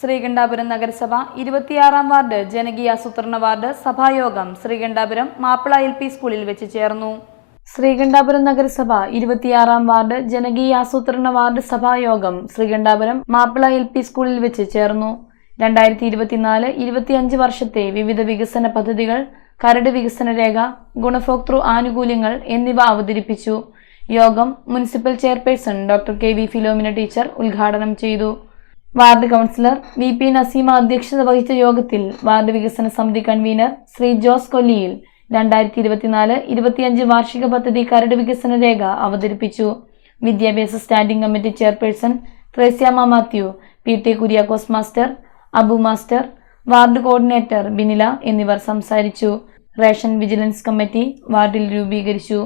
ശ്രീകണ്ഠാപുരം നഗരസഭ 26-ാം വാർഡ് ജനകീയാസൂത്രണ വാർഡ് സഭായോഗം ശ്രീകണ്ഠാപുരം മാപ്പിള LP സ്കൂളിൽ വെച്ച് ചേർന്നു. ശ്രീകണ്ഠാപുരം നഗരസഭ 26-ാം വാർഡ് ജനകീയാസൂത്രണ വാർഡ് സഭായോഗം ശ്രീകണ്ഠാപുരം മാപ്പിള LP സ്കൂളിൽ വെച്ച് ചേർന്നു. 2024-25 വർഷത്തെ വിവിധ വികസന പദ്ധതികൾ, കരട് വികസന രേഖ, ഗുണഭോക്തൃ ആനുകൂല്യങ്ങൾ എന്നിവ അവതരിപ്പിച്ചു. യോഗം municipal chairperson doctor KV Philomina teacher ഉദ്ഘാടനം ചെയ്തു. വാർഡ് കൗൺസിലർ VP നസീമ അധ്യക്ഷത വഹിച്ച യോഗത്തിൽ വാർഡ് വികസന സമിതി കൺവീനർ ശ്രീ ജോസ് കൊല്ലിയിൽ 2024-25 വാർഷിക പദ്ധതി കരട് വികസന രേഖ അവതരിപ്പിച്ചു. വിദ്യാഭ്യാസ standing committee chairperson Thresiamma Mathew, PT Kuriakose master, Abu master, ward coordinator Binila എന്നിവർ സംസാരിച്ചു. റേഷൻ വിജിലൻസ് കമ്മിറ്റി വാർഡിൽ രൂപീകരിച്ചു.